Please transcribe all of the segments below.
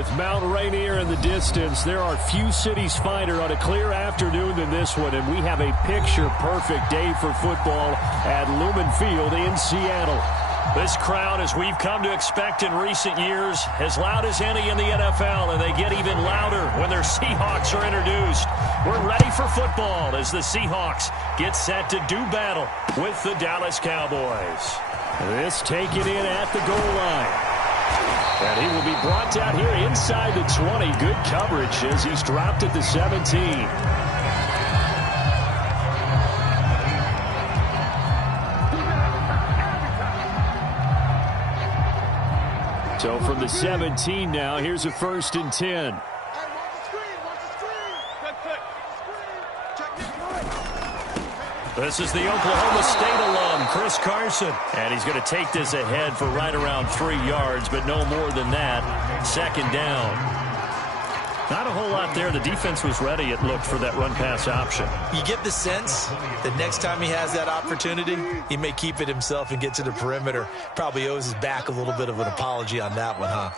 With Mount Rainier in the distance, there are few cities finer on a clear afternoon than this one, and we have a picture-perfect day for football at Lumen Field in Seattle. This crowd, as we've come to expect in recent years, as loud as any in the NFL, and they get even louder when their Seahawks are introduced. We're ready for football as the Seahawks get set to do battle with the Dallas Cowboys. This taken in at the goal line. And he will be brought down here inside the 20. Good coverage as he's dropped at the 17. So from the 17 now, here's a 1st and 10. This is the Oklahoma State alum, Chris Carson. And he's going to take this ahead for right around 3 yards, but no more than that. 2nd down. Not a whole lot there. The defense was ready, it looked, for that run-pass option. You get the sense that next time he has that opportunity, he may keep it himself and get to the perimeter. Probably owes his back a little bit of an apology on that one, huh?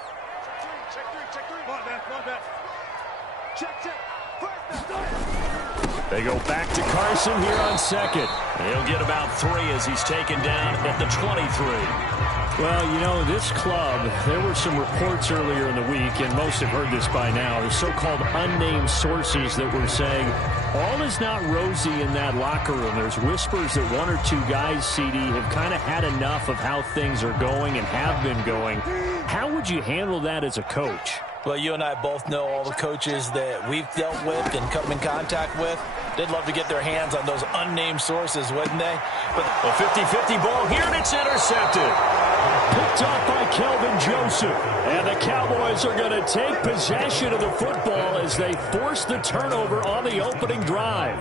They go back to Carson here on 2nd. He'll get about 3 as he's taken down at the 23. Well, you know, this club, there were some reports earlier in the week, and most have heard this by now, the so-called unnamed sources that were saying all is not rosy in that locker room. There's whispers that 1 or 2 guys, CD, have kind of had enough of how things are going and have been going. How would you handle that as a coach? Well, you and I both know all the coaches that we've dealt with and come in contact with. They'd love to get their hands on those unnamed sources, wouldn't they? But a 50-50 ball here, and it's intercepted. Picked off by Kelvin Joseph. And the Cowboys are going to take possession of the football as they force the turnover on the opening drive.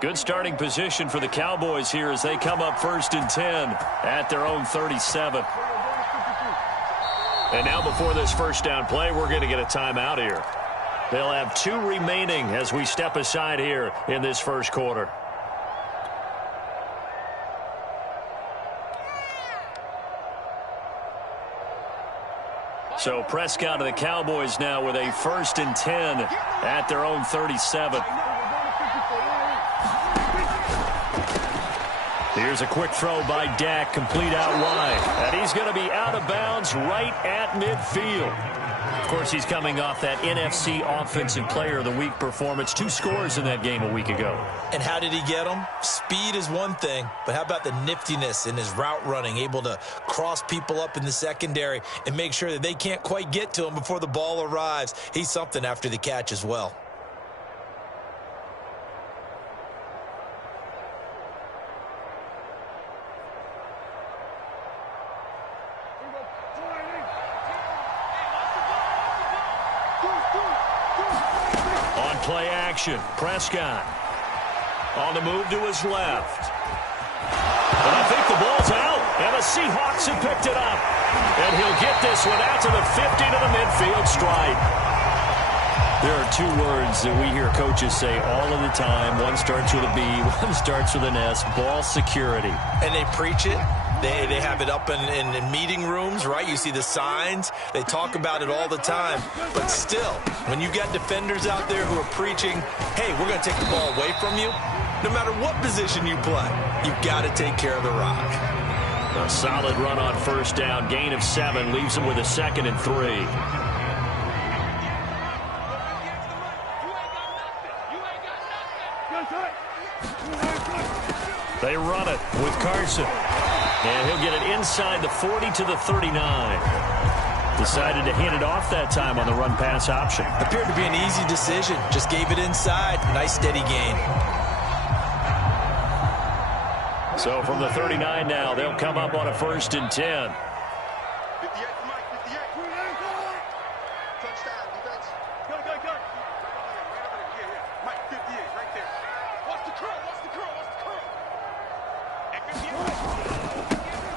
Good starting position for the Cowboys here as they come up 1st and 10 at their own 37. And now before this first down play, we're going to get a timeout here. They'll have 2 remaining as we step aside here in this first quarter. So Prescott and the Cowboys now with a 1st and 10 at their own 37. Here's a quick throw by Dak, complete out wide. And he's going to be out of bounds right at midfield. Of course, he's coming off that NFC Offensive Player of the Week performance. 2 scores in that game a week ago. And how did he get them? Speed is one thing, but how about the niftiness in his route running, able to cross people up in the secondary and make sure that they can't quite get to him before the ball arrives. He's something after the catch as well. Play action. Prescott on the move to his left. And I think the ball's out. And the Seahawks have picked it up. And he'll get this one out to the 50 to the midfield stride. There are 2 words that we hear coaches say all of the time. One starts with a B, one starts with an S. Ball security. And they preach it. They have it up in meeting rooms, right? You see the signs. They talk about it all the time. But still, when you got defenders out there who are preaching, hey, we're going to take the ball away from you, no matter what position you play, you've got to take care of the rock. A solid run on 1st down. Gain of 7 leaves him with a 2nd and 3. They run it with Carson. And he'll get it inside the 40 to the 39. Decided to hand it off that time on the run-pass option. Appeared to be an easy decision. Just gave it inside. Nice steady gain. So from the 39 now, they'll come up on a 1st and 10.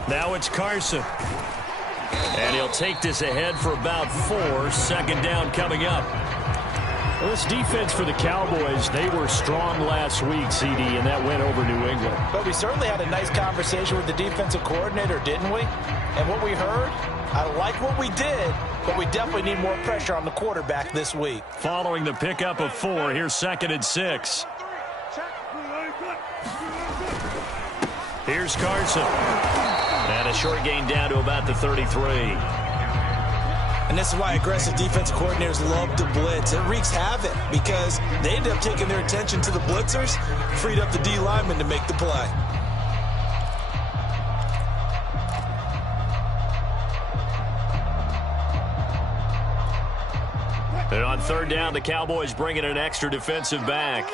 Now it's Carson. And he'll take this ahead for about 4. 2nd down coming up. Well, this defense for the Cowboys, they were strong last week, CD, and that went over New England. But we certainly had a nice conversation with the defensive coordinator, didn't we? And what we heard, I like what we did, but we definitely need more pressure on the quarterback this week. Following the pickup of 4, here's 2nd and 6. Here's Carson. And a short gain down to about the 33. And this is why aggressive defensive coordinators love to blitz. It wreaks havoc because they end up taking their attention to the blitzers, freed up the D lineman to make the play. And on 3rd down, the Cowboys bring in an extra defensive back.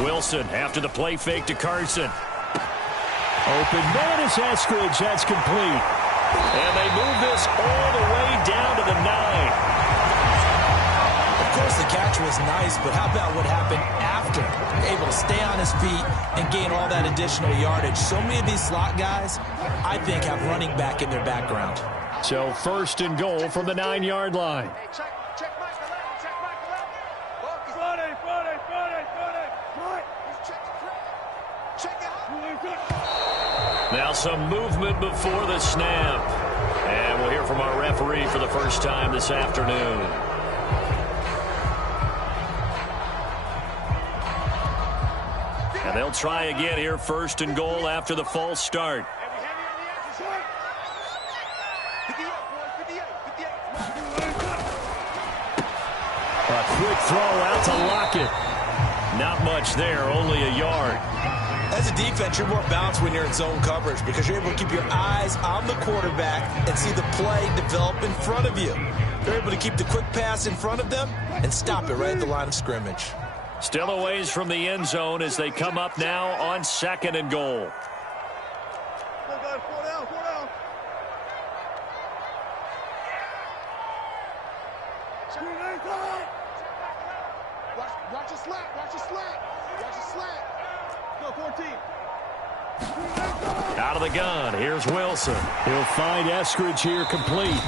Wilson after the play fake to Carson. Open man is Eskridge. That's complete. And they move this all the way down to the 9. Of course, the catch was nice, but how about what happened after? Able to stay on his feet and gain all that additional yardage. So many of these slot guys, I think, have running back in their background. So 1st and goal from the 9-yard line. Now some movement before the snap. And we'll hear from our referee for the first time this afternoon. And they'll try again here, 1st and goal after the false start. A quick throw out to Lockett. Not much there, only a yard. As a defense, you're more balanced when you're in zone coverage because you're able to keep your eyes on the quarterback and see the play develop in front of you. You're able to keep the quick pass in front of them and stop it right at the line of scrimmage. Still a ways from the end zone as they come up now on 2nd and goal. Watch your slack. Watch your slack. Watch your slack. Go, 14. Out of the gun, here's Wilson. He'll find Eskridge here complete.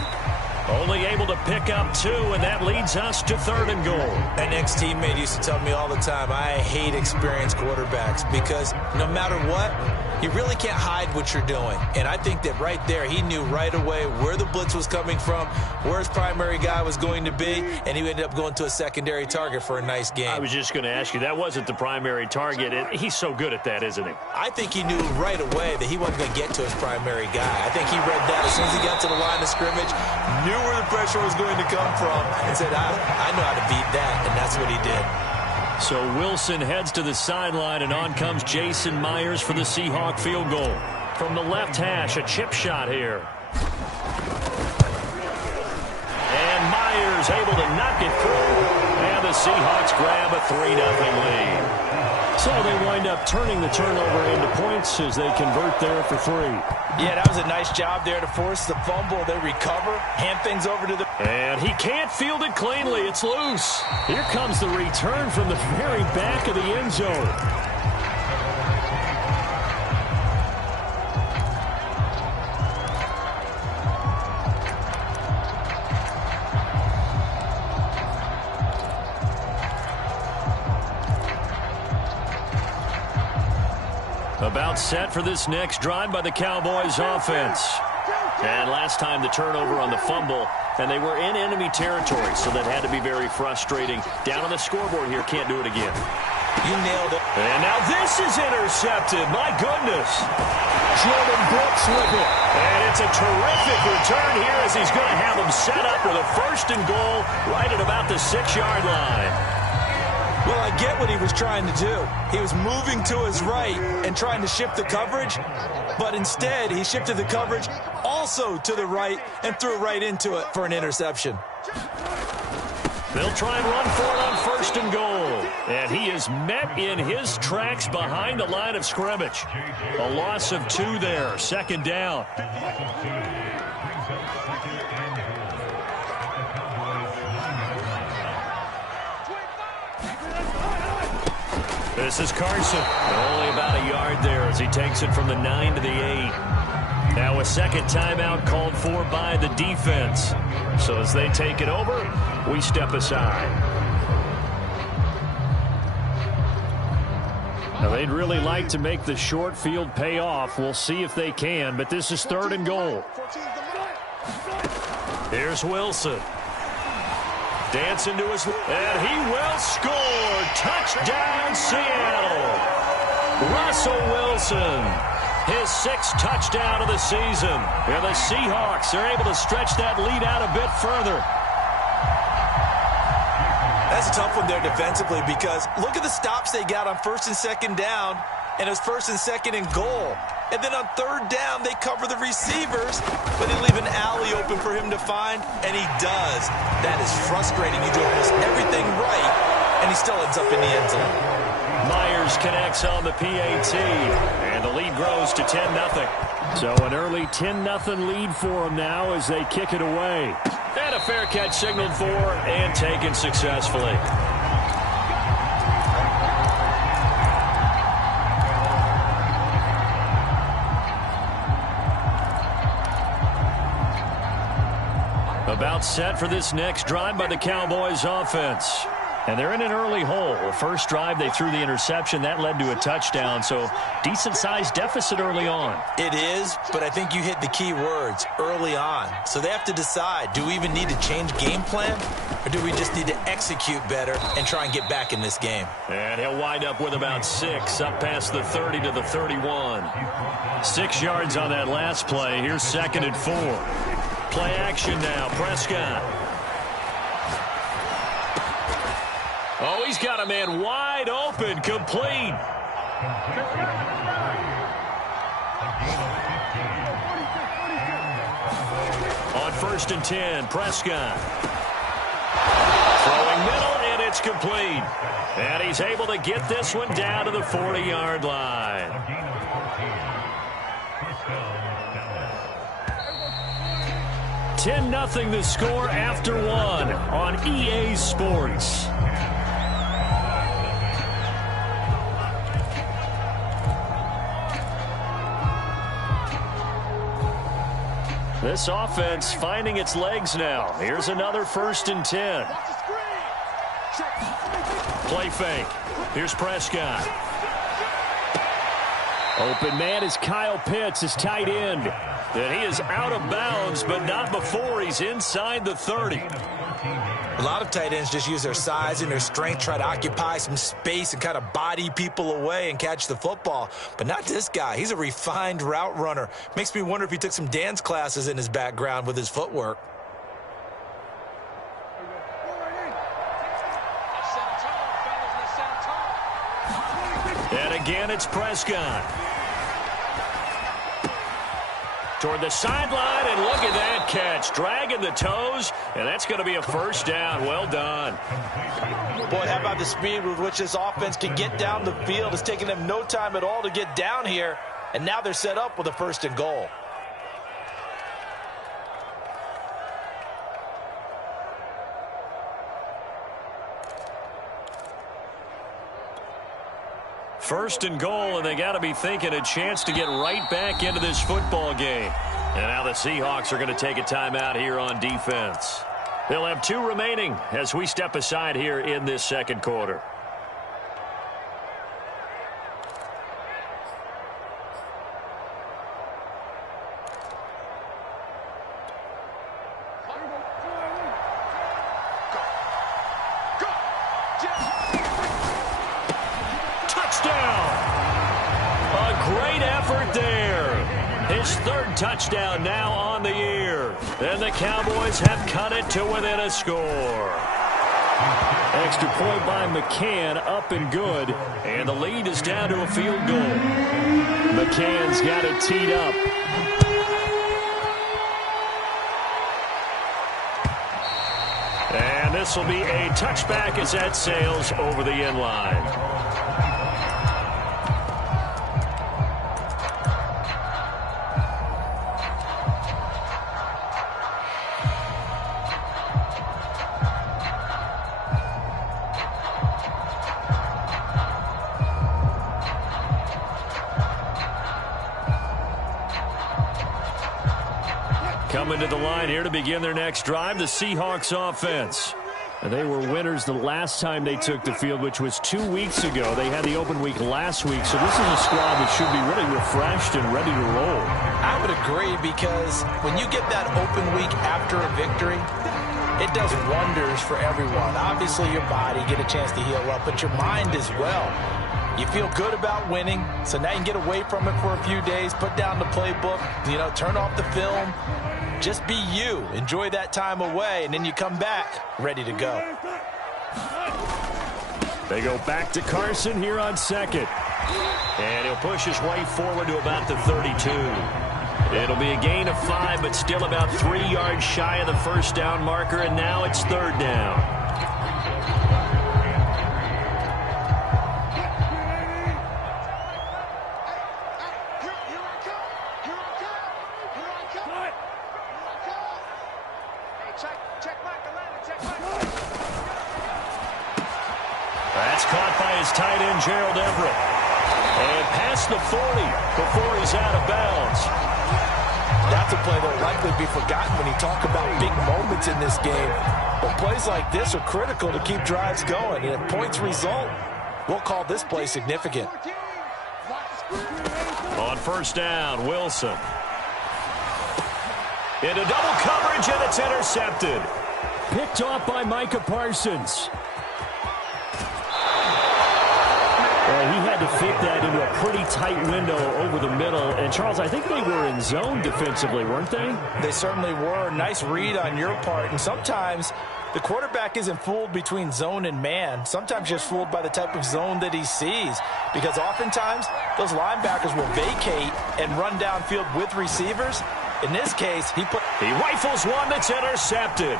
Only able to pick up 2, and that leads us to 3rd and goal. An ex-teammate used to tell me all the time, I hate experienced quarterbacks because no matter what, you really can't hide what you're doing. And I think that right there, he knew right away where the blitz was coming from, where his primary guy was going to be, and he ended up going to a secondary target for a nice game. I was just going to ask you, that wasn't the primary target. He's so good at that, isn't he? I think he knew right away that he wasn't going to get to his primary guy. I think he read that as soon as he got to the line of scrimmage, knew where the pressure was going to come from, and said, I know how to beat that, and that's what he did. So Wilson heads to the sideline, and on comes Jason Myers for the Seahawk field goal. From the left hash, a chip shot here. And Myers able to knock it through, and the Seahawks grab a 3-0 lead. So they wind up turning the turnover into points as they convert there for 3. Yeah, that was a nice job there to force the fumble. They recover, hand things over to the... And he can't field it cleanly. It's loose. Here comes the return from the very back of the end zone. About set for this next drive by the Cowboys offense. And last time the turnover on the fumble, and they were in enemy territory, so that had to be very frustrating. Down on the scoreboard here, can't do it again. You nailed it. And now this is intercepted. My goodness. Jordan Brooks with it. And it's a terrific return here as he's going to have them set up with a 1st and goal right at about the 6-yard line. Well, I get what he was trying to do. He was moving to his right and trying to shift the coverage, but instead he shifted the coverage also to the right and threw right into it for an interception. They'll try and run for it on 1st and goal. And he is met in his tracks behind the line of scrimmage. A loss of 2 there, 2nd down. This is Carson. Only about a yard there as he takes it from the 9 to the 8. Now a second timeout called for by the defense. So as they take it over, we step aside. Now they'd really like to make the short field pay off. We'll see if they can, but this is 3rd and goal. Here's Wilson. Dancing to his, and he will score. Touchdown, Seattle. Russell Wilson, his 6th touchdown of the season. And the Seahawks are able to stretch that lead out a bit further. That's a tough one there defensively because look at the stops they got on 1st and 2nd down, and it was 1st and 2nd and goal. And then on 3rd down, they cover the receivers, but they leave an alley open for him to find, and he does. That is frustrating. You do almost everything right, and he still ends up in the end zone. Myers connects on the PAT, and the lead grows to 10-0. So an early 10-0 lead for them now as they kick it away. And a fair catch signaled for and taken successfully. About set for this next drive by the Cowboys offense. And they're in an early hole. The first drive, they threw the interception. That led to a touchdown, so decent-sized deficit early on. It is, but I think you hit the key words, early on. So they have to decide, do we even need to change game plan, or do we just need to execute better and try and get back in this game? And he'll wind up with about 6, up past the 30 to the 31. 6 yards on that last play. Here's 2nd and 4. Play action now, Prescott. Oh, he's got a man wide open, complete. On 1st and 10, Prescott. Throwing middle, and it's complete. And he's able to get this one down to the 40-yard line. $10-0 the score after 1 on EA Sports. This offense finding its legs now. Here's another 1st and 10. Play fake. Here's Prescott. Open man is Kyle Pitts, his tight end. And he is out of bounds, but not before he's inside the 30. A lot of tight ends just use their size and their strength, try to occupy some space and kind of body people away and catch the football. But not this guy. He's a refined route runner. Makes me wonder if he took some dance classes in his background with his footwork. And again, it's Prescott. Toward the sideline, and look at that catch. Dragging the toes, and that's going to be a 1st down. Well done. Boy, how about the speed with which this offense can get down the field? It's taking them no time at all to get down here, and now they're set up with a 1st and goal. First and goal, and they got to be thinking a chance to get right back into this football game. And now the Seahawks are going to take a timeout here on defense. They'll have 2 remaining as we step aside here in this 2nd quarter. Touchdown now on the year. And the Cowboys have cut it to within a score. Extra point by McCann, up and good. And the lead is down to a field goal. McCann's got it teed up. And this will be a touchback as that sails over the end line. coming to the line here to begin their next drive, the Seahawks offense. And they were winners the last time they took the field, which was 2 weeks ago. They had the open week last week, so this is a squad that should be really refreshed and ready to roll. I would agree, because when you get that open week after a victory, it does wonders for everyone. Obviously, your body get a chance to heal up, but your mind as well. You feel good about winning, so now you can get away from it for a few days, put down the playbook, turn off the film. Just be you. Enjoy that time away, and then you come back ready to go. They go back to Carson here on second. And he'll push his way forward to about the 32. It'll be a gain of 5, but still about 3 yards shy of the first down marker, and now it's third down. That's caught by his tight end, Gerald Everett. And past the 40 before he's out of bounds. That's a play that will likely be forgotten when you talk about big moments in this game. But plays like this are critical to keep drives going. And if points result, we'll call this play significant. On first down, Wilson. Into double coverage, and it's intercepted. Picked off by Micah Parsons. He had to fit that into a pretty tight window over the middle. And, Charles, I think they were in zone defensively, weren't they? They certainly were. Nice read on your part. And sometimes the quarterback isn't fooled between zone and man. Sometimes just fooled by the type of zone that he sees. Because oftentimes those linebackers will vacate and run downfield with receivers. In this case, he rifles one that's intercepted.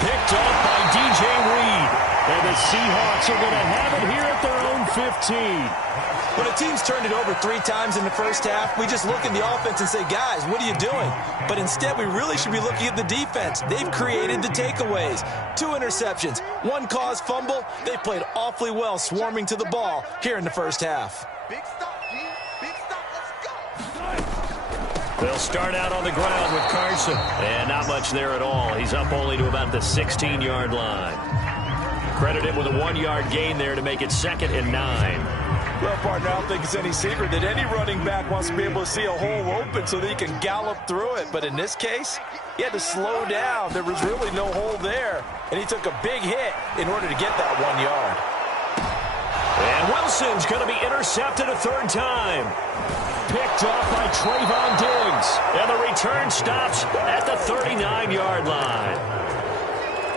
Picked up by DJ Reed. And the Seahawks are going to have it here at their own 15. When a team's turned it over 3 times in the first half, we just look at the offense and say, guys, what are you doing? But instead, we really should be looking at the defense. They've created the takeaways. 2 interceptions, 1 caused fumble. They played awfully well swarming to the ball here in the first half. Big stop, G. Big stop. Let's go. They'll start out on the ground with Carson. And not much there at all. He's up only to about the 16-yard line. Credit him with a 1-yard gain there to make it 2nd and 9. Well, partner, I don't think it's any secret that any running back wants to be able to see a hole open so that he can gallop through it. But in this case, he had to slow down. There was really no hole there. And he took a big hit in order to get that 1 yard. And Wilson's going to be intercepted a 3rd time. Picked off by Trayvon Diggs. And the return stops at the 39-yard line.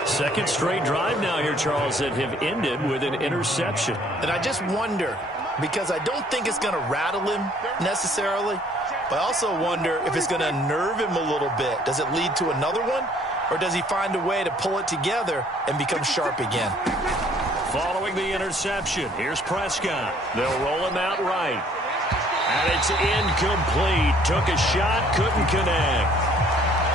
2nd straight drive now here, Charles, that have ended with an interception. And I just wonder, because I don't think it's going to rattle him necessarily, but I also wonder if it's going to unnerve him a little bit. Does it lead to another one, or does he find a way to pull it together and become sharp again? Following the interception, here's Prescott. They'll roll him out right. And it's incomplete. Took a shot, couldn't connect.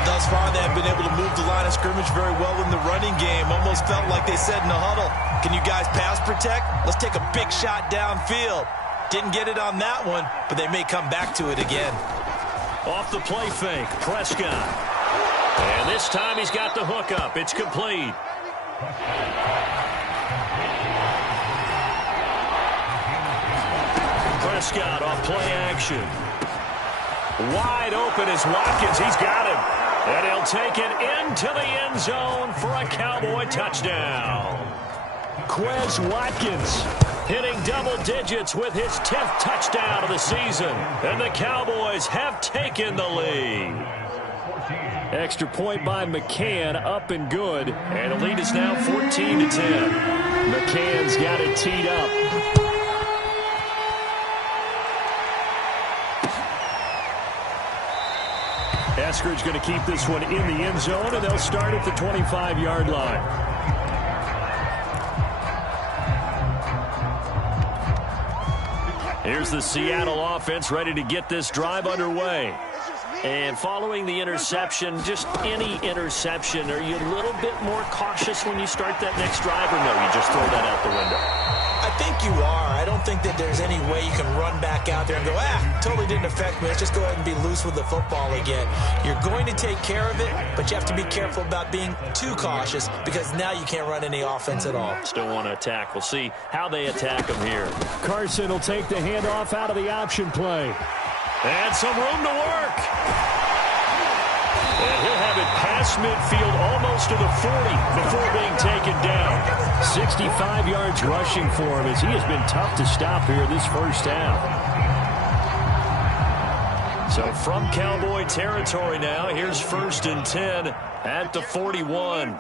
Thus far, they have been able to move the line of scrimmage very well in the running game. Almost felt like they said in the huddle, can you guys pass protect? Let's take a big shot downfield. Didn't get it on that one, but they may come back to it again. Off the play fake, Prescott. And this time he's got the hook up. It's complete. Prescott off play action. Wide open is Watkins. He's got him. And he'll take it into the end zone for a Cowboy touchdown. Quez Watkins hitting double digits with his 10th touchdown of the season. And the Cowboys have taken the lead. Extra point by McCann, up and good. And the lead is now 14-10. McCann's got it teed up. Eskridge going to keep this one in the end zone, and they'll start at the 25-yard line. Here's the Seattle offense ready to get this drive underway. It's just me. And following the interception, just any interception, are you a little bit more cautious when you start that next drive, or no, you just throw that out the window? I think you are. I don't think that there's any way you can run back out there and go, totally didn't affect me. Let's just go ahead and be loose with the football again. You're going to take care of it, but you have to be careful about being too cautious because now you can't run any offense at all. Still want to attack. We'll see how they attack him here. Carson will take the handoff out of the option play. And some room to work. And he'll have it past midfield almost to the 40 before being taken down. 65 yards rushing for him as he has been tough to stop here this first half. So from Cowboy territory now, here's 1st and 10 at the 41.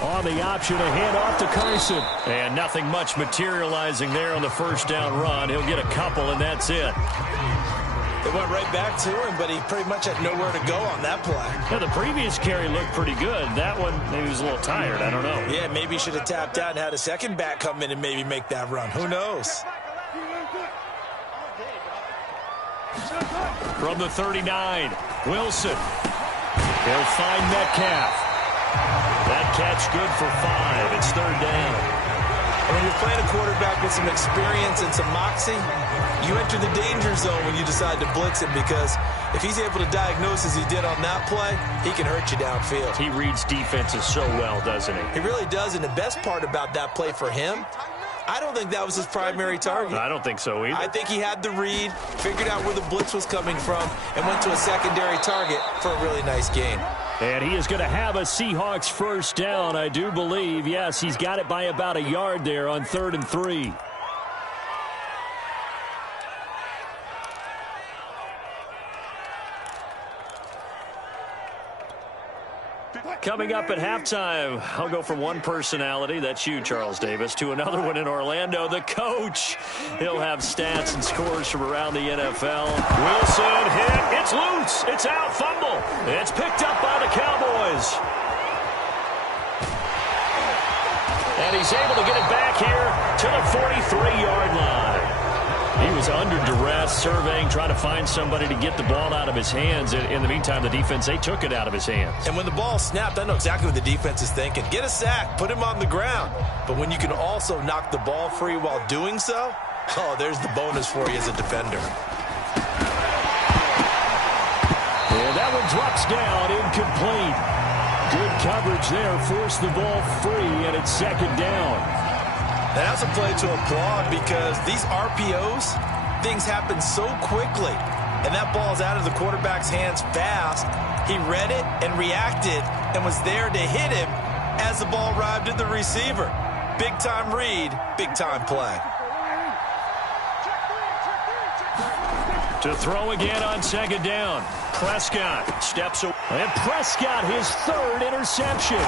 On the option, a handoff to Carson. And nothing much materializing there on the first down run. He'll get a couple, and that's it. It went right back to him, but he pretty much had nowhere to go on that play. Yeah, the previous carry looked pretty good. That one, maybe he was a little tired. I don't know. Yeah, maybe he should have tapped out and had a second back come in and maybe make that run. Who knows? From the 39, Wilson. He'll find Metcalf. That catch good for 5. It's 3rd down. And when you're playing a quarterback with some experience and some moxie, you enter the danger zone when you decide to blitz him because if he's able to diagnose as he did on that play, he can hurt you downfield. He reads defenses so well, doesn't he? He really does, and the best part about that play for him, I don't think that was his primary target. I don't think so either. I think he had the read, figured out where the blitz was coming from, and went to a secondary target for a really nice gain. And he is going to have a Seahawks first down, I do believe. Yes, he's got it by about a yard there on 3rd and 3. Coming up at halftime, I'll go from one personality, that's you, Charles Davis, to another one in Orlando, the coach. He'll have stats and scores from around the NFL. Wilson hit, it's loose, it's out, fumble. It's picked up by the Cowboys. And he's able to get it back here to the 43-yard line. He was under duress, surveying, trying to find somebody to get the ball out of his hands. In the meantime, the defense, they took it out of his hands. And when the ball snapped, I know exactly what the defense is thinking. Get a sack, put him on the ground. But when you can also knock the ball free while doing so, oh, there's the bonus for you as a defender. And that one drops down, incomplete. Good coverage there, forced the ball free, and it's 2nd down. And that's a play to applaud because these RPOs, things happen so quickly. And that ball's out of the quarterback's hands fast. He read it and reacted and was there to hit him as the ball arrived at the receiver. Big-time read, big-time play. To throw again on 2nd down. Prescott steps away. And Prescott, his 3rd interception.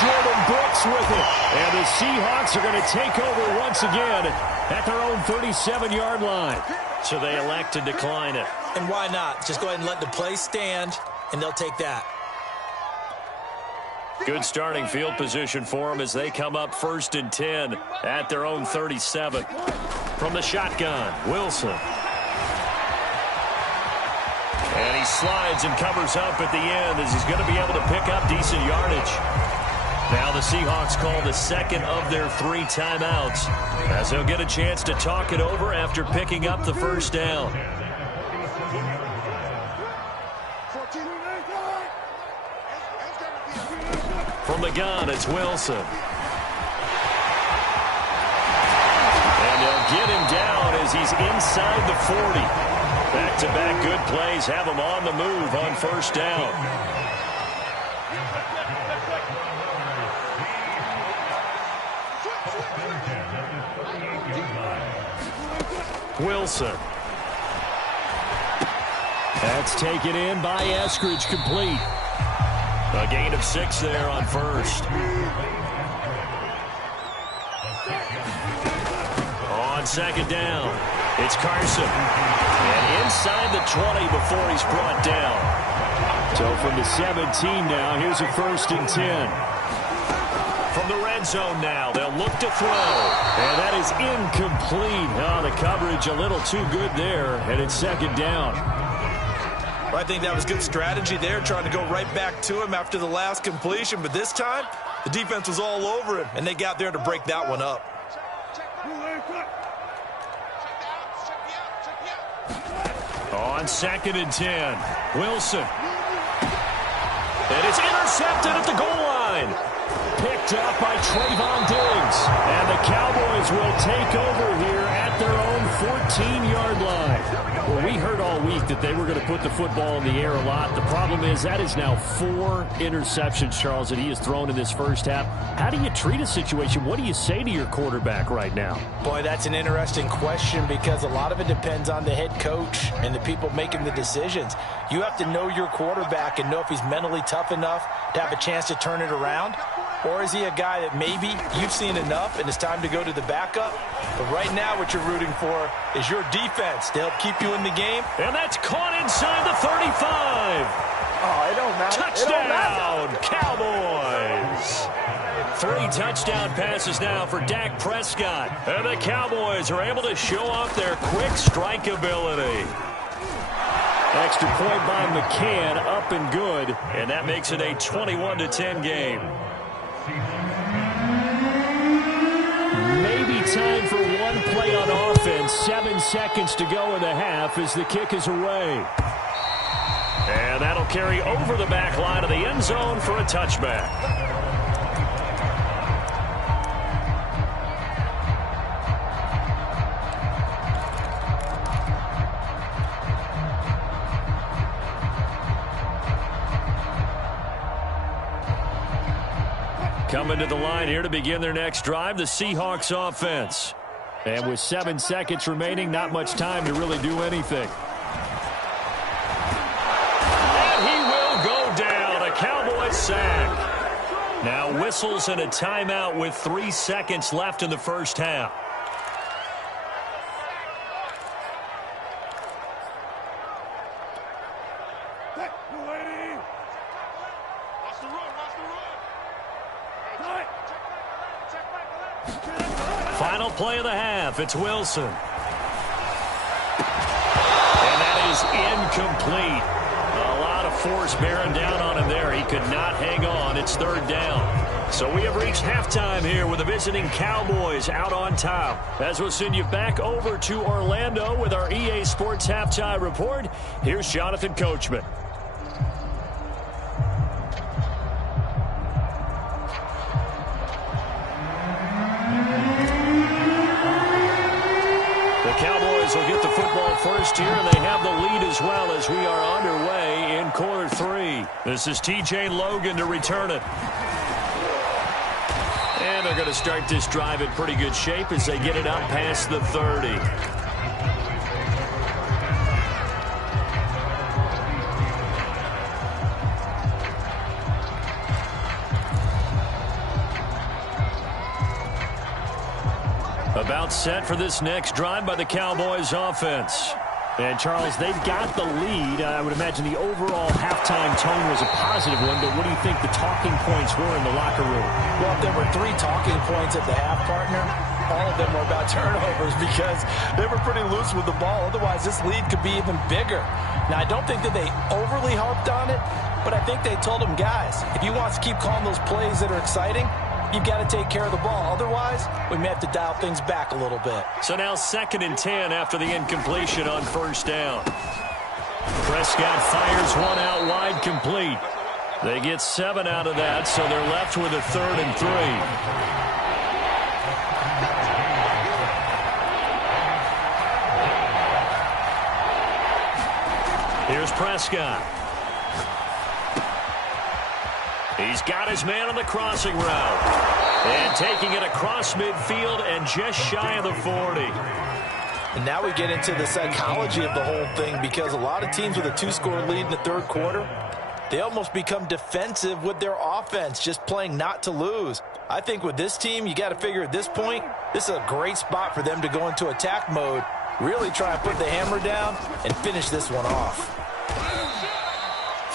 Jordan Brooks with it. And the Seahawks are going to take over once again at their own 37-yard line. So they elect to decline it. And why not? Just go ahead and let the play stand, and they'll take that. Good starting field position for them as they come up 1st and 10 at their own 37. From the shotgun, Wilson. And he slides and covers up at the end as he's going to be able to pick up decent yardage. Now the Seahawks call the 2nd of their 3 timeouts as they'll get a chance to talk it over after picking up the 1st down. From the gun, it's Wilson. And they'll get him down as he's inside the 40. Back-to-back good plays have him on the move on 1st down. Wilson. That's taken in by Eskridge, complete. A gain of 6 there on 1st. On 2nd down, it's Carson. And inside the 20 before he's brought down. So from the 17 now, here's a 1st and 10. from the red zone now. They'll look to throw. And that is incomplete. Oh, the coverage a little too good there, and it's second down. I think that was good strategy there, trying to go right back to him after the last completion. But this time, the defense was all over him, and they got there to break that one up. On 2nd and 10, Wilson. And it's intercepted at the goal line. Picked up by Trayvon Diggs. And the Cowboys will take over here at their own 14-yard line. Well, we heard all week that they were going to put the football in the air a lot. The problem is that is now 4 interceptions, Charles, that he has thrown in this first half. How do you treat a situation? What do you say to your quarterback right now? Boy, that's an interesting question because a lot of it depends on the head coach and the people making the decisions. You have to know your quarterback and know if he's mentally tough enough to have a chance to turn it around. Or is he a guy that maybe you've seen enough and it's time to go to the backup? But right now what you're rooting for is your defense to help keep you in the game. And that's caught inside the 35. Oh, it don't matter. Touchdown, Cowboys. 3 touchdown passes now for Dak Prescott. And the Cowboys are able to show off their quick strike ability. Extra point by McCann, up and good. And that makes it a 21-10 game. Maybe time for one play on offense. 7 seconds to go in the half as the kick is away. And that'll carry over the back line of the end zone for a touchback. Coming to the line here to begin their next drive, the Seahawks offense. And with 7 seconds remaining, not much time to really do anything. And he will go down, a Cowboys sack. Now whistles and a timeout with 3 seconds left in the first half. Final play of the half. It's Wilson. And that is incomplete. A lot of force bearing down on him there. He could not hang on. It's 3rd down. So we have reached halftime here with the visiting Cowboys out on top. As we'll send you back over to Orlando with our EA Sports Halftime Report, here's Jonathan Coachman. Cowboys will get the football first here, and they have the lead as well as we are underway in quarter 3. This is TJ Logan to return it. And they're going to start this drive in pretty good shape as they get it up past the 30. About set for this next drive by the Cowboys offense. And, Charles, they've got the lead. I would imagine the overall halftime tone was a positive one, but what do you think the talking points were in the locker room? Well, if there were 3 talking points at the half, partner, all of them were about turnovers because they were pretty loose with the ball. Otherwise, this lead could be even bigger. Now, I don't think that they overly harped on it, but I think they told them, guys, if you want to keep calling those plays that are exciting, you've got to take care of the ball. Otherwise, we may have to dial things back a little bit. So now 2nd and 10 after the incompletion on 1st down. Prescott fires one out wide, complete. They get 7 out of that, so they're left with a 3rd and 3. Here's Prescott. He's got his man on the crossing route. And taking it across midfield and just shy of the 40. And now we get into the psychology of the whole thing because a lot of teams with a 2-score lead in the 3rd quarter, they almost become defensive with their offense, just playing not to lose. I think with this team, you got to figure at this point, this is a great spot for them to go into attack mode, really try and put the hammer down and finish this one off.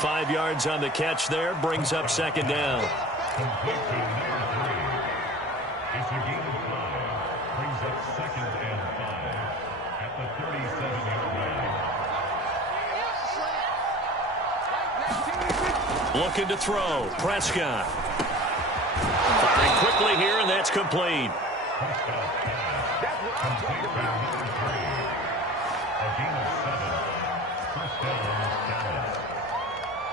5 yards on the catch there, brings up 2nd down. It's a gain of 5. Brings up 2nd and 5 at the 37-yard line. Looking to throw. Prescott. Firing quickly here, and that's complete. Prescott pass. Complete for number 3. A gain of 7. First down, Dallas.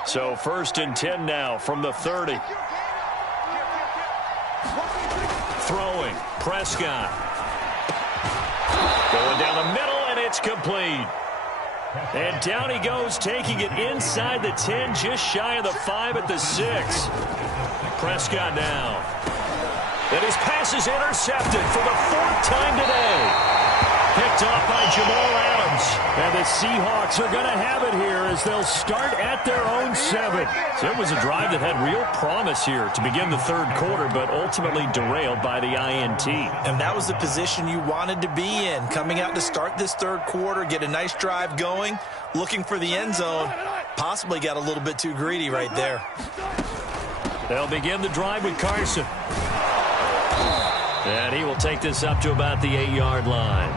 So 1st and 10 now from the 30. Throwing. Prescott. Going down the middle, and it's complete. And down he goes, taking it inside the 10, just shy of the 5 at the 6. Prescott now. And his pass is intercepted for the 4th time today. Picked off by Jamal Adams. And the Seahawks are going to have it here as they'll start at their own 7. So it was a drive that had real promise here to begin the 3rd quarter, but ultimately derailed by the INT. And that was the position you wanted to be in. Coming out to start this 3rd quarter, get a nice drive going, looking for the end zone. Possibly got a little bit too greedy right there. They'll begin the drive with Carson. And he will take this up to about the 8-yard line.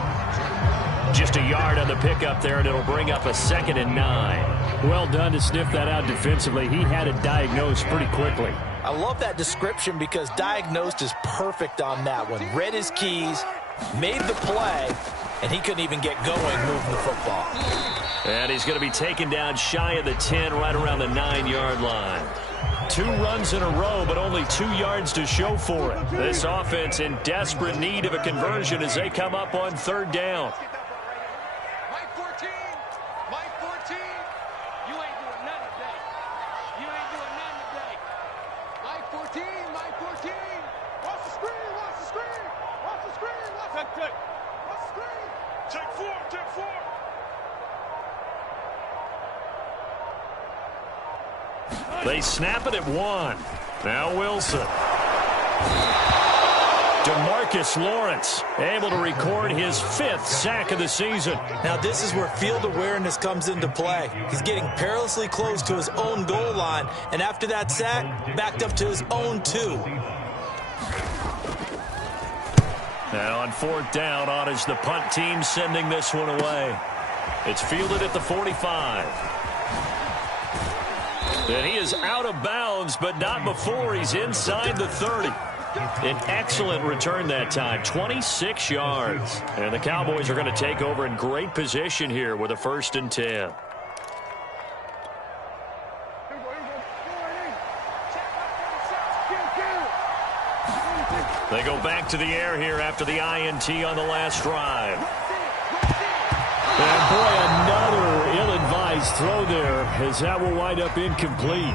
Just a yard on the pickup there, and it'll bring up a 2nd and 9. Well done to sniff that out defensively. He had it diagnosed pretty quickly. I love that description because diagnosed is perfect on that one. Read his keys, made the play, and he couldn't even get going moving the football. And he's going to be taken down shy of the 10, right around the 9-yard line. 2 runs in a row, but only 2 yards to show for it. This offense in desperate need of a conversion as they come up on 3rd down. Mike 14. Mike 14. You ain't doing nothing today. You ain't doing nothing today. Mike 14. Mike 14. Watch the screen. Watch the screen. Watch the screen. Watch the screen. Watch the screen. Take 4. Take 4. They snap it at 1. Now Wilson. DeMarcus Lawrence able to record his 5th sack of the season. Now this is where field awareness comes into play. He's getting perilously close to his own goal line, and after that sack, backed up to his own 2. Now on 4th down, on is the punt team sending this one away. It's fielded at the 45. And he is out of bounds, but not before he's inside the 30. An excellent return that time, 26 yards. And the Cowboys are going to take over in great position here with a 1st and 10. They go back to the air here after the INT on the last drive. And boy, another ill-advised throw there, as that will wind up incomplete.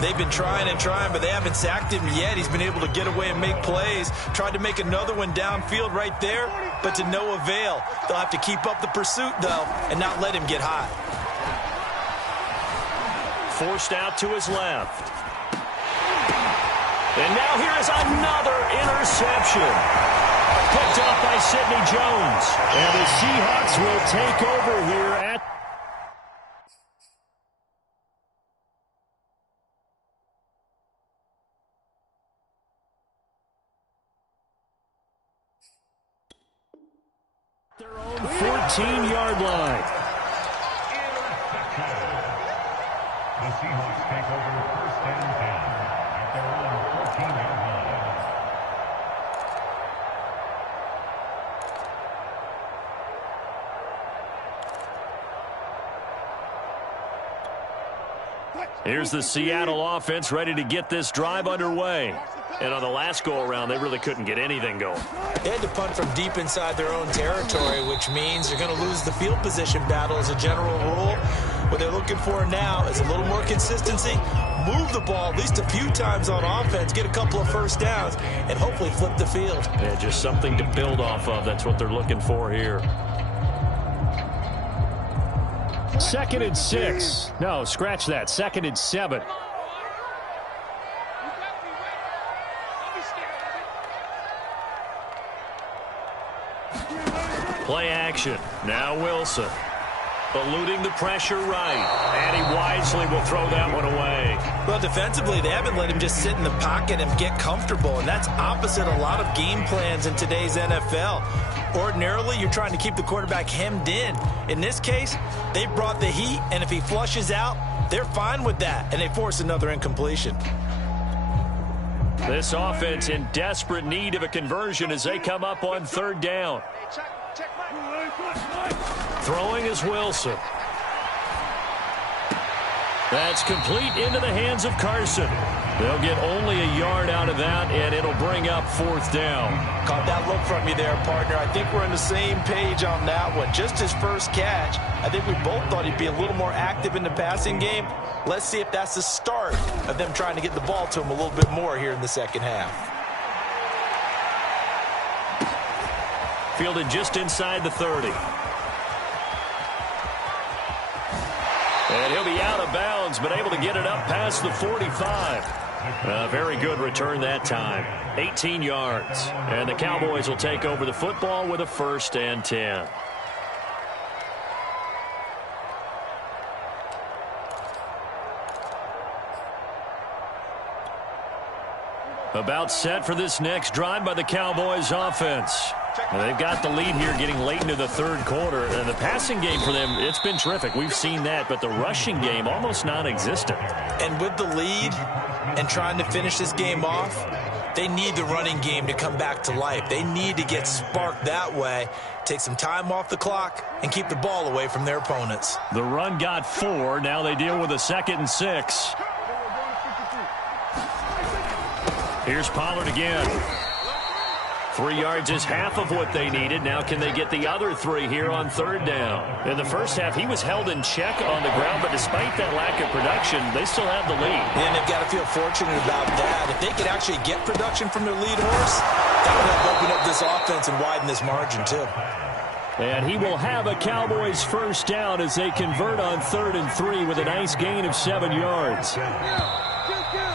They've been trying and trying, but they haven't sacked him yet. He's been able to get away and make plays. Tried to make another one downfield right there, but to no avail. They'll have to keep up the pursuit, though, and not let him get hot. Forced out to his left. And now here is another interception. Picked off by Sidney Jones. And the Seahawks will take over here at... their own 14-yard line. The Seahawks take over 1st and 10 at their own 14-yard line. Here's the Seattle offense ready to get this drive underway. And on the last go-around, they really couldn't get anything going. They had to punt from deep inside their own territory, which means they're going to lose the field position battle as a general rule. What they're looking for now is a little more consistency, move the ball at least a few times on offense, get a couple of 1st downs, and hopefully flip the field. Yeah, just something to build off of. That's what they're looking for here. 2nd and 6. No, scratch that. 2nd and 7. Play action. Now Wilson. Eluding the pressure right. And he wisely will throw that one away. Well, defensively, they haven't let him just sit in the pocket and get comfortable, and that's opposite a lot of game plans in today's NFL. Ordinarily, you're trying to keep the quarterback hemmed in. In this case, they brought the heat, and if he flushes out, they're fine with that, and they force another incompletion. This offense in desperate need of a conversion as they come up on third down. Throwing is Wilson. That's complete into the hands of Carson. They'll get only a yard out of that, and it'll bring up fourth down. Caught that look from you there, partner. I think we're on the same page on that one. Just his first catch. I think we both thought he'd be a little more active in the passing game. Let's see if that's the start of them trying to get the ball to him a little bit more here in the second half. Fielded just inside the 30. And he'll be out of bounds, but able to get it up past the 45. A very good return that time. 18 yards. And the Cowboys will take over the football with a 1st and 10. About set for this next drive by the Cowboys offense. And they've got the lead here getting late into the third quarter. And the passing game for them, it's been terrific. We've seen that, but the rushing game almost non-existent. And with the lead and trying to finish this game off, they need the running game to come back to life. They need to get sparked that way, take some time off the clock, and keep the ball away from their opponents. The run got 4. Now they deal with a 2nd and 6. Here's Pollard again. 3 yards is half of what they needed. Now can they get the other 3 here on third down? In the first half, he was held in check on the ground, but despite that lack of production, they still have the lead. And they've got to feel fortunate about that. If they could actually get production from their lead horse, that would help open up this offense and widen this margin too. And he will have a Cowboys 1st down as they convert on 3rd and 3 with a nice gain of 7 yards.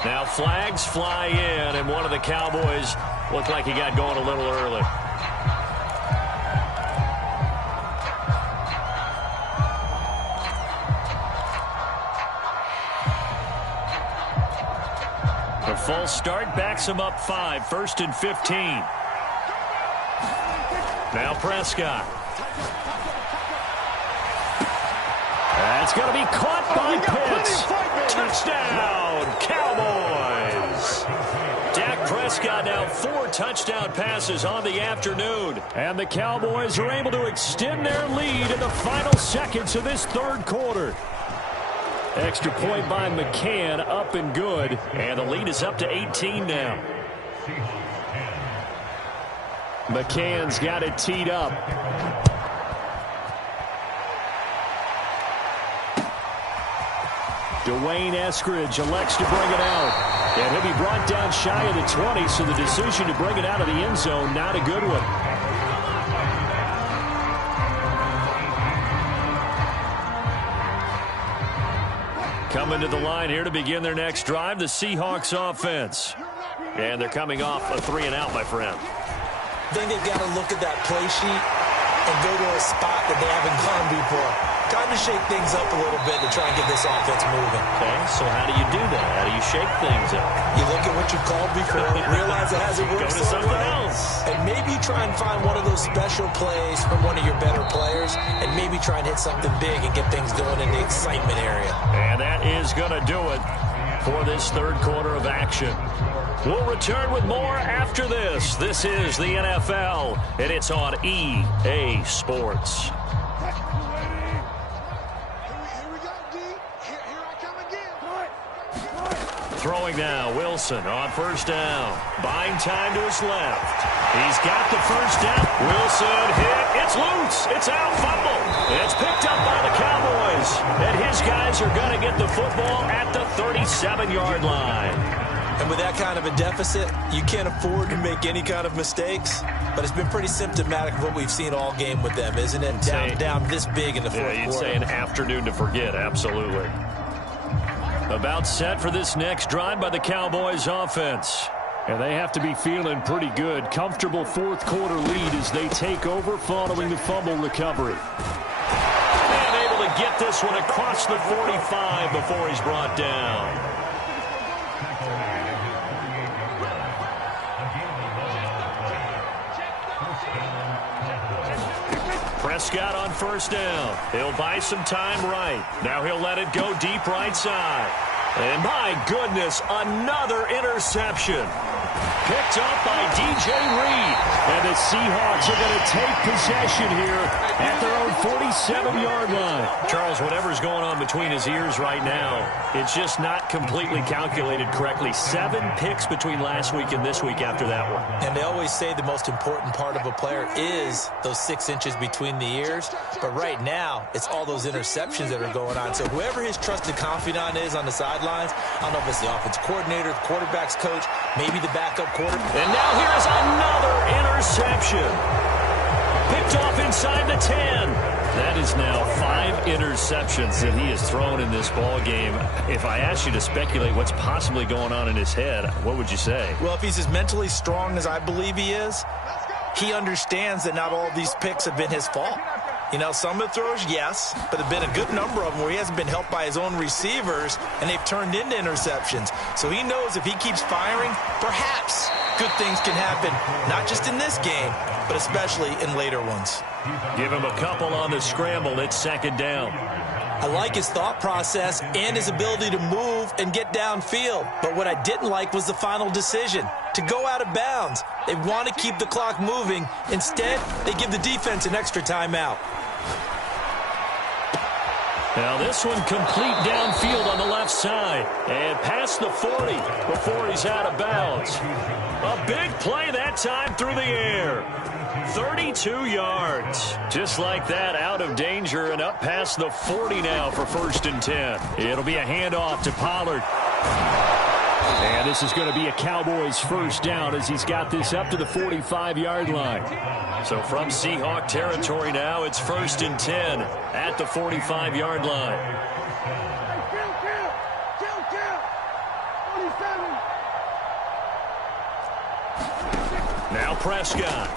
Now flags fly in, and one of the Cowboys looked like he got going a little early. The false start backs him up 5, 1st and 15. Now Prescott. That's going to be caught by Pitts. Touchdown, Cowboys. Dak Prescott now 4 touchdown passes on the afternoon. And the Cowboys are able to extend their lead in the final seconds of this third quarter. Extra point by McCann, up and good. And the lead is up to 18 now. McCann's got it teed up. Dwayne Eskridge elects to bring it out. And he'll be brought down shy of the 20, so the decision to bring it out of the end zone, not a good one. Coming to the line here to begin their next drive, the Seahawks offense. And they're coming off a 3-and-out, my friend. I think they've got to look at that play sheet and go to a spot that they haven't gone before. Time to shake things up a little bit to try and get this offense moving. Okay, so how do you do that? How do you shake things up? You look at what you called before, realize it hasn't worked Go to something else. And maybe try and find one of those special plays from one of your better players, and maybe try and hit something big and get things going in the excitement area. And that is going to do it for this third quarter of action. We'll return with more after this. This is the NFL, and it's on EA Sports. Throwing now, Wilson on 1st down. Buying time to his left. He's got the 1st down. Wilson hit. It's loose. It's out. Fumble. It's picked up by the Cowboys. And his guys are going to get the football at the 37-yard line. And with that kind of a deficit, you can't afford to make any kind of mistakes. But it's been pretty symptomatic of what we've seen all game with them, isn't it? Down this big in the fourth quarter. You'd say an afternoon to forget. Absolutely. About set for this next drive by the Cowboys offense. And they have to be feeling pretty good. Comfortable fourth quarter lead as they take over following the fumble recovery. And able to get this one across the 45 before he's brought down. completed at his 48-yard line. Again, the ball on the play. First down, Cowboys. Prescott on first down. He'll buy some time right. Now he'll let it go deep right side. And my goodness, another interception. Picked up by DJ Reed. And the Seahawks are going to take possession here at their own 47-yard line. Charles, whatever's going on between his ears right now, it's just not completely calculated correctly. 7 picks between last week and this week after that one. And they always say the most important part of a player is those 6 inches between the ears. But right now, it's all those interceptions that are going on. So whoever his trusted confidant is on the sidelines, I don't know if it's the offensive coordinator, the quarterback's coach, maybe the backup quarterback. And now here's another interception. Picked off inside the 10. That is now 5 interceptions that he has thrown in this ball game. If I asked you to speculate what's possibly going on in his head, what would you say? Well, if he's as mentally strong as I believe he is, he understands that not all of these picks have been his fault. You know, some of the throws, yes, but there have been a good number of them where he hasn't been helped by his own receivers, and they've turned into interceptions. So he knows if he keeps firing, perhaps good things can happen, not just in this game, but especially in later ones. Give him a couple on the scramble. It's second down. I like his thought process and his ability to move and get downfield. But what I didn't like was the final decision, to go out of bounds. They want to keep the clock moving. Instead, they give the defense an extra timeout. Now this one complete downfield on the left side. And past the 40 before he's out of bounds. A big play that time through the air. 32 yards. Just like that, out of danger and up past the 40 now for 1st and 10. It'll be a handoff to Pollard. And this is going to be a Cowboys first down as he's got this up to the 45-yard line. So from Seahawk territory now, it's 1st and 10 at the 45-yard line. Now Prescott.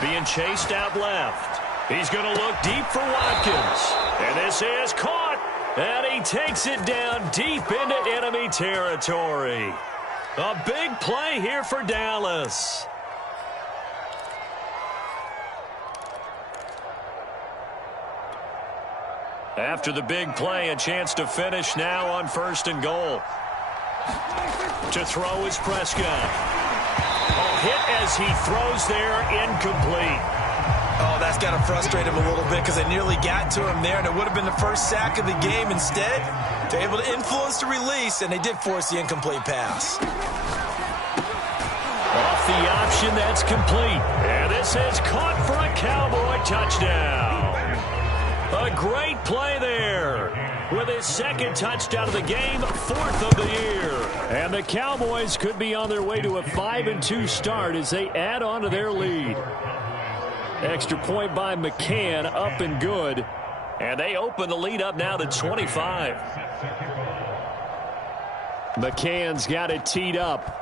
Being chased out left. He's going to look deep for Watkins. And this is caught. And he takes it down deep into enemy territory. A big play here for Dallas. After the big play, a chance to finish now on 1st and goal. To throw is Prescott. A hit as he throws there, incomplete. Oh, that's got to frustrate him a little bit because they nearly got to him there, and it would have been the first sack of the game. Instead, they're able to influence the release, and they did force the incomplete pass. Off the option, that's complete. And this is caught for a Cowboy touchdown. A great play there. With his 2nd touchdown of the game, 4th of the year. And the Cowboys could be on their way to a 5-2 start as they add on to their lead. Extra point by McCann, up and good. And they open the lead up now to 25. McCann's got it teed up.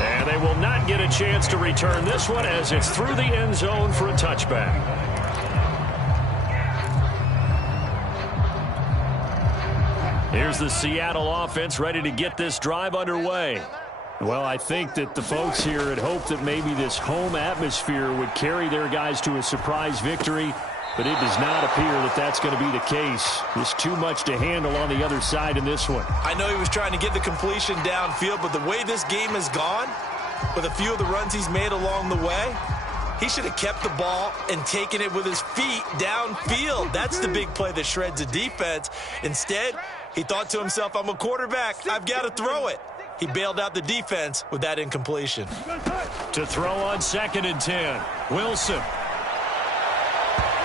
And they will not get a chance to return this one as it's through the end zone for a touchback. Here's the Seattle offense ready to get this drive underway. Well, I think that the folks here had hoped that maybe this home atmosphere would carry their guys to a surprise victory, but it does not appear that that's going to be the case. There's too much to handle on the other side in this one. I know he was trying to get the completion downfield, but the way this game has gone, with a few of the runs he's made along the way, he should have kept the ball and taken it with his feet downfield. That's the big play that shreds the defense. Instead, he thought to himself, I'm a quarterback, I've got to throw it. He bailed out the defense with that incompletion. To throw on 2nd and 10, Wilson.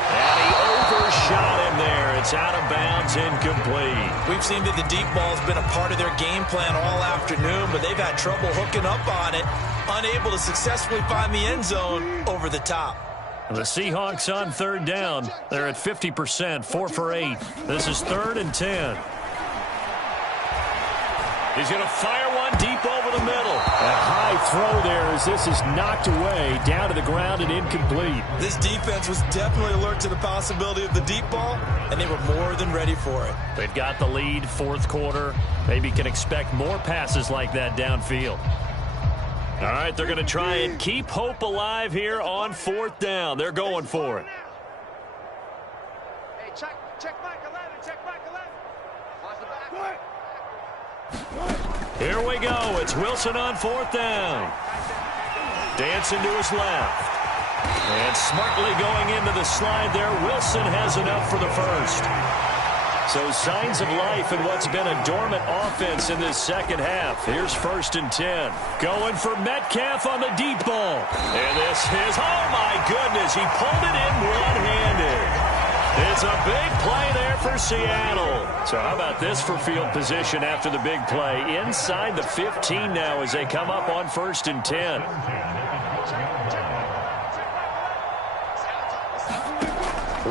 And he overshot him there. It's out of bounds, incomplete. We've seen that the deep ball has been a part of their game plan all afternoon, but they've had trouble hooking up on it, unable to successfully find the end zone over the top. The Seahawks on 3rd down. They're at 50%, 4 for 8. This is 3rd and 10. He's going to fire one deep deep over the middle. A high throw there as this is knocked away, down to the ground and incomplete. This defense was definitely alert to the possibility of the deep ball, and they were more than ready for it. They've got the lead, fourth quarter. Maybe can expect more passes like that downfield. All right, they're going to try and keep hope alive here on fourth down. They're going for it. Hey, check Mike 11, check Mike 11. Watch the back. Here we go. It's Wilson on fourth down. Dancing to his left. And smartly going into the slide there. Wilson has enough for the first. So signs of life in what's been a dormant offense in this second half. Here's 1st and 10. Going for Metcalf on the deep ball. And this is, oh my goodness, he pulled it in one-handed. It's a big play there for Seattle. So how about this for field position after the big play? Inside the 15 now as they come up on 1st and 10.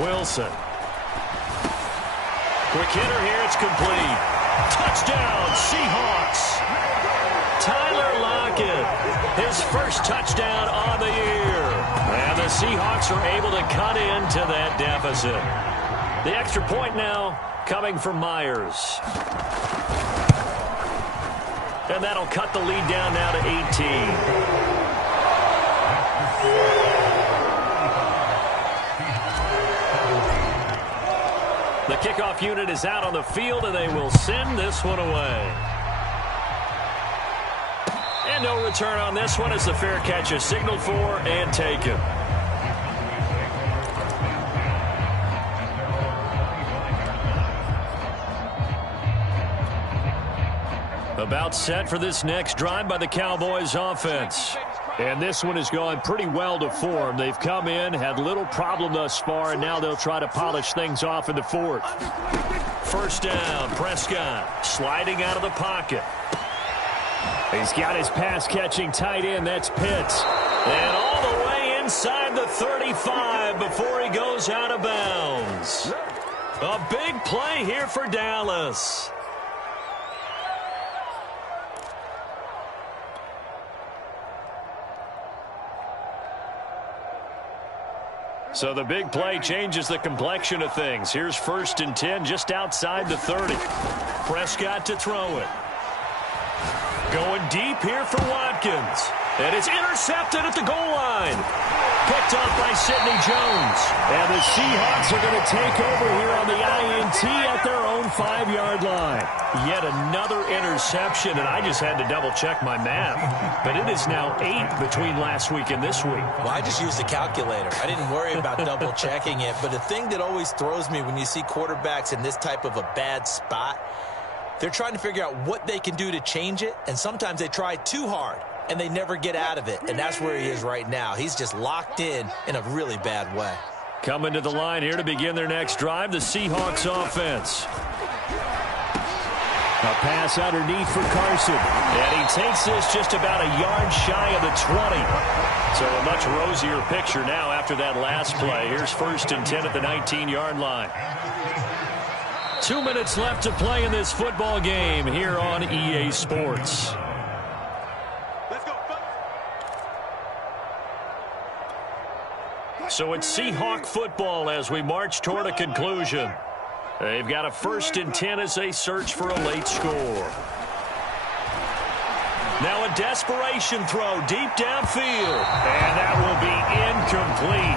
Wilson. Quick hitter here, it's complete. Touchdown, Seahawks. Tyler Lockett, his first touchdown on the year. And the Seahawks are able to cut into that deficit. The extra point now coming from Myers. And that'll cut the lead down now to 18. The kickoff unit is out on the field, and they will send this one away. And no return on this one as the fair catch is signaled for and taken. About set for this next drive by the Cowboys offense. And this one has gone pretty well to form. They've come in, had little problem thus far, and now they'll try to polish things off in the fourth. First down, Prescott sliding out of the pocket. He's got his pass-catching tight end, that's Pitts. And all the way inside the 35 before he goes out of bounds. A big play here for Dallas. So the big play changes the complexion of things. Here's 1st and 10 just outside the 30. Prescott to throw it. Going deep here for Watkins. And it's intercepted at the goal line. Picked off by Sidney Jones. And the Seahawks are going to take over here on the INT at their own 5-yard line. Yet another interception, and I just had to double-check my math. But it is now 8 between last week and this week. Well, I just used a calculator. I didn't worry about double-checking it. But the thing that always throws me when you see quarterbacks in this type of a bad spot, they're trying to figure out what they can do to change it, and sometimes they try too hard, and they never get out of it. And that's where he is right now. He's just locked in a really bad way. Coming to the line here to begin their next drive, the Seahawks offense. A pass underneath for Carson. And he takes this just about a yard shy of the 20. So a much rosier picture now after that last play. Here's 1st and 10 at the 19-yard line. 2 minutes left to play in this football game here on EA Sports. So it's Seahawk football as we march toward a conclusion. They've got a 1st and 10 as they search for a late score. Now a desperation throw deep downfield. And that will be incomplete.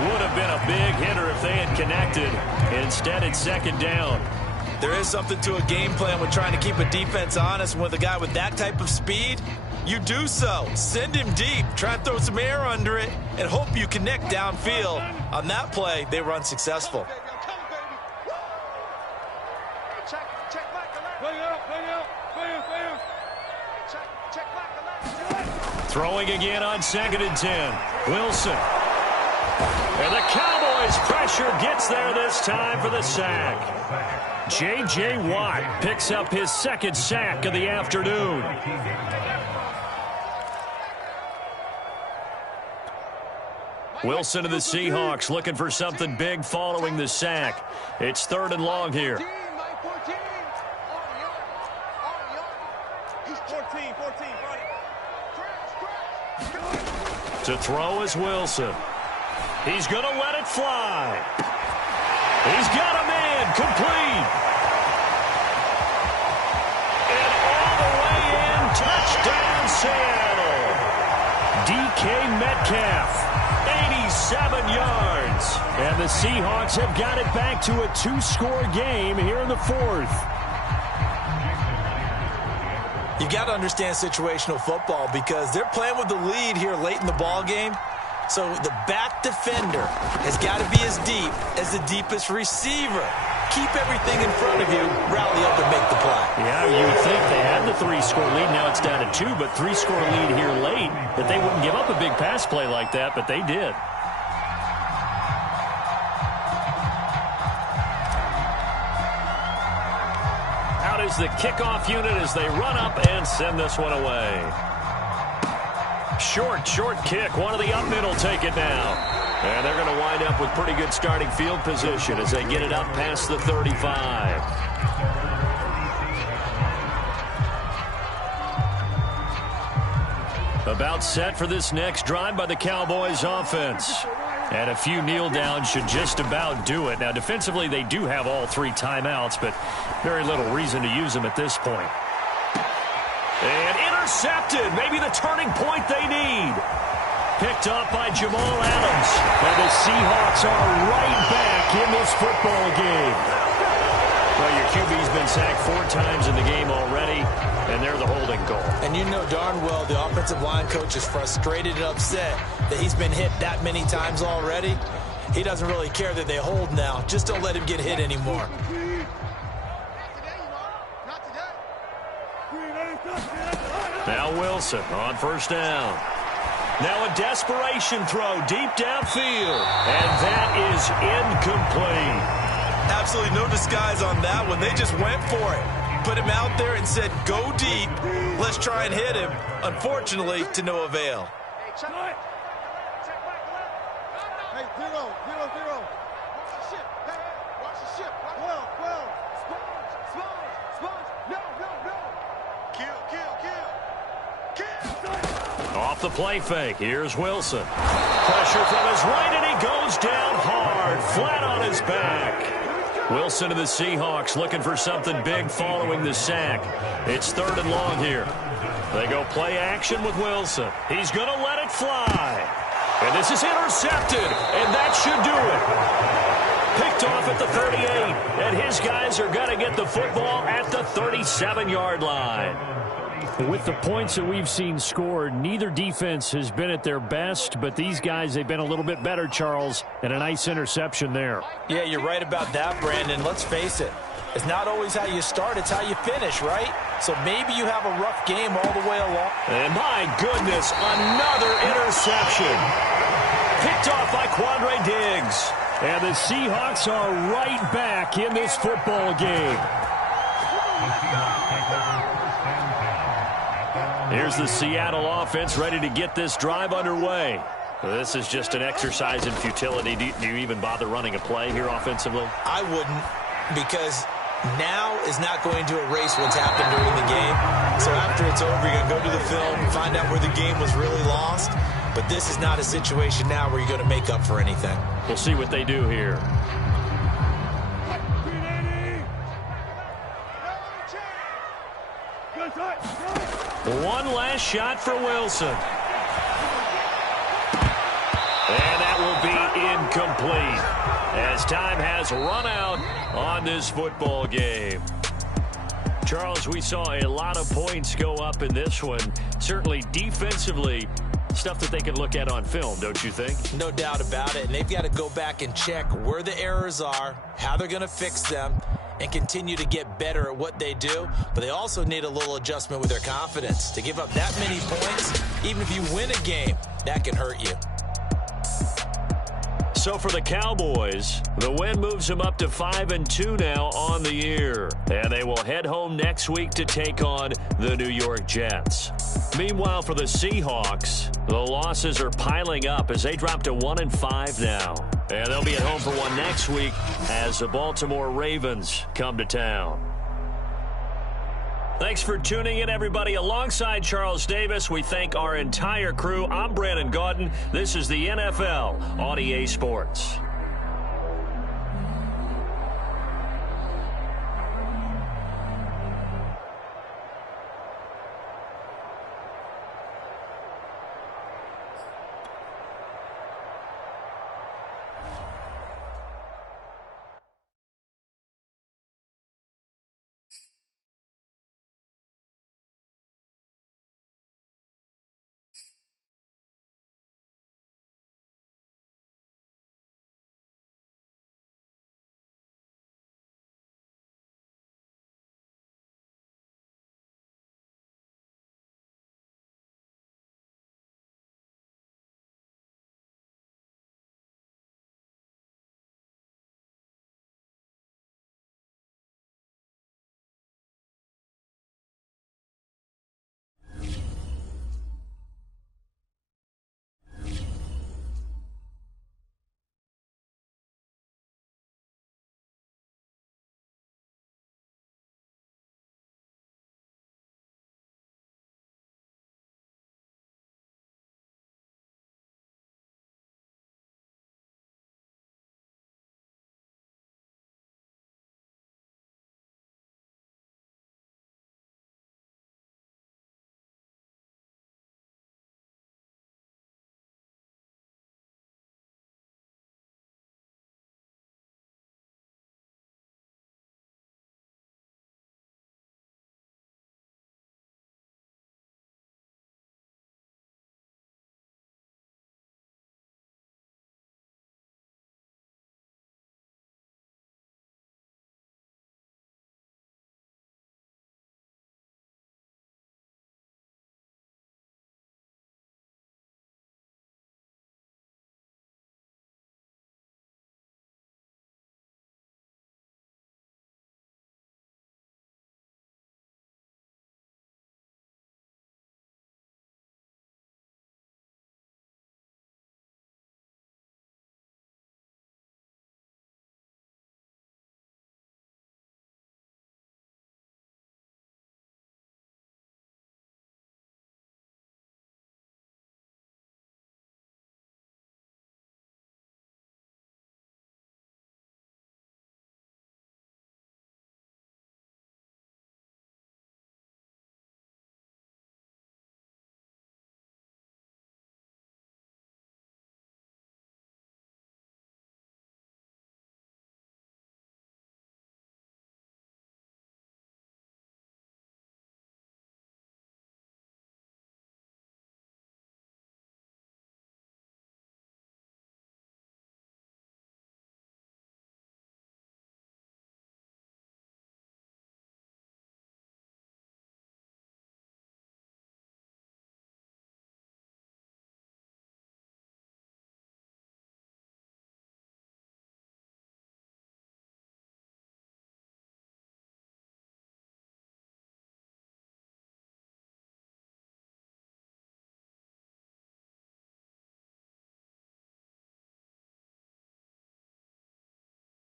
Would have been a big hitter if they had connected. Instead, it's 2nd down. There is something to a game plan with trying to keep a defense honest. With a guy with that type of speed, you do so. Send him deep. Try and throw some air under it and hope you connect downfield. On that play, they were unsuccessful. Throwing again on 2nd and 10. Wilson. And the Cowboys pressure gets there this time for the sack. J.J. Watt picks up his 2nd sack of the afternoon. Wilson of the Seahawks looking for something big following the sack. It's 3rd and long here. To throw is Wilson. He's going to let it fly. He's got a man complete. And all the way in, touchdown Seattle. DK Metcalf, 87 yards. And the Seahawks have got it back to a 2-score game here in the fourth. You got to understand situational football because they're playing with the lead here late in the ball game. So the back defender has got to be as deep as the deepest receiver. Keep everything in front of you, rally up and make the play. Yeah, you would think they had the 3-score lead. Now it's down to 2, but 3-score lead here late. That they wouldn't give up a big pass play like that, but they did. Is the kickoff unit as they run up and send this one away. Short kick. One of the up mid will take it now. And they're going to wind up with pretty good starting field position as they get it up past the 35. About set for this next drive by the Cowboys offense. And a few kneel downs should just about do it. Now, defensively, they do have all 3 timeouts, but very little reason to use them at this point. And intercepted. Maybe the turning point they need. Picked up by Jamal Adams. And the Seahawks are right back in this football game. Well, your QB's been sacked 4 times in the game already, and they're the holding goal. And you know darn well the offensive line coach is frustrated and upset that he's been hit that many times already. He doesn't really care that they hold now. Just don't let him get hit anymore. Now Wilson on first down. Now a desperation throw deep downfield. And that is incomplete. Absolutely no disguise on that one. They just went for it. Put him out there and said, go deep. Let's try and hit him. Unfortunately, to no avail. Hey, check back left. Hey, 0. Watch the ship. Hey, watch the ship. 12. Sponge. No. Kill. Off the play fake. Here's Wilson. Pressure from his right, and he goes down hard, flat on his back. Wilson of the Seahawks looking for something big following the sack. It's 3rd and long here. They go play action with Wilson. He's going to let it fly. And this is intercepted, and that should do it. Picked off at the 38, and his guys are going to get the football at the 37-yard line. With the points that we've seen scored, neither defense has been at their best, but these guys, they've been a little bit better, Charles, and a nice interception there. Yeah, you're right about that, Brandon. Let's face it. It's not always how you start, it's how you finish, right? So maybe you have a rough game all the way along. And my goodness, another interception. Picked off by Quandre Diggs. And the Seahawks are right back in this football game. Here's the Seattle offense ready to get this drive underway. This is just an exercise in futility. Do you even bother running a play here offensively? I wouldn't, because now is not going to erase what's happened during the game. So after it's over, you're going to go to the film, find out where the game was really lost. But this is not a situation now where you're going to make up for anything. We'll see what they do here. One last shot for Wilson. And that will be incomplete as time has run out on this football game. Charles, we saw a lot of points go up in this one. Certainly defensively, stuff that they can look at on film, don't you think? No doubt about it. And they've got to go back and check where the errors are, how they're going to fix them, and continue to get better at what they do. But they also need a little adjustment with their confidence. To give up that many points, even if you win a game, that can hurt you. So for the Cowboys, the win moves them up to 5-2 now on the year. And they will head home next week to take on the New York Jets. Meanwhile, for the Seahawks, the losses are piling up as they drop to 1-5 now. And they'll be at home for one next week as the Baltimore Ravens come to town. Thanks for tuning in, everybody. Alongside Charles Davis, we thank our entire crew. I'm Brandon Gaudin. This is the NFL on EA Sports.